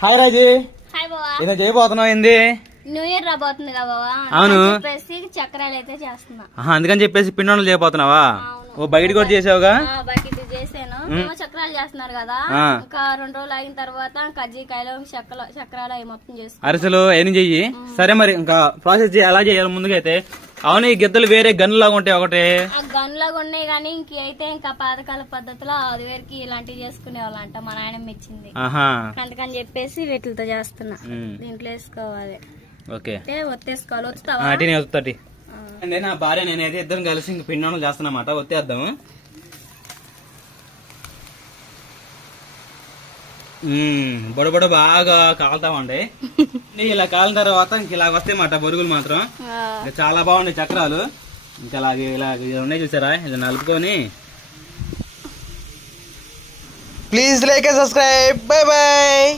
Hi రాజీ, hi బావా. ఏదో చేయబోతున్నావు ఏంది? న్యూ ఇయర్ రాబోతుంది కదా బావా, అవును. చెప్పేసి చక్రాలు అయితే చేస్తున్నా. అందుకని చెప్పేసి పిండి చేయబోతున్నావా? ఓ బయట కూడా చేసావుగా? బయట చేసాను. చక్రాలు చేస్తున్నారు కదా, ఇంకా 2 రోజులు అయిన తర్వాత కజ్జికాయలు చక్రాలు అవి మొత్తం చేస్తాను. అరిసెలు ఏం చెయ్యి. సరే మరి ఇంకా ప్రాసెస్ ఎలా చేయాలి ముందుకైతే? అవును, ఈ గిద్దలు వేరే గన్ను లాగా ఉంటాయి ఒకటి. గన్ లాగా ఉన్నాయి కానీ ఇంకైతే ఇంకా పాతకాల పద్ధతిలో అది వేరికి ఇలాంటివి చేసుకునే వాళ్ళంట, మా నాయనమ్మ ఇచ్చింది. అందుకని చెప్పేసి వీటితో చేస్తున్నా. దీంట్లో వేసుకోవాలి. ఓకే, ఒత్తేసుకోవాలి. వస్తావా? అంటే నా భార్య నేనైతే ఇద్దరం కలిసి ఇంక పిండి వంటలు చేస్తున్నమాట. ఒత్తేద్దాము. బొడబొడ బాగా కాలుతామండి. ఇలా కాలిన తర్వాత ఇంక ఇలా వస్తాయి మాట బొరుగులు మాత్రం. చాలా బాగున్నాయి చక్రాలు. ఇంకా ఇలాగే ఉన్నాయి చూసారా? ఇది నలుపుకొని. Please like and subscribe. Bye by.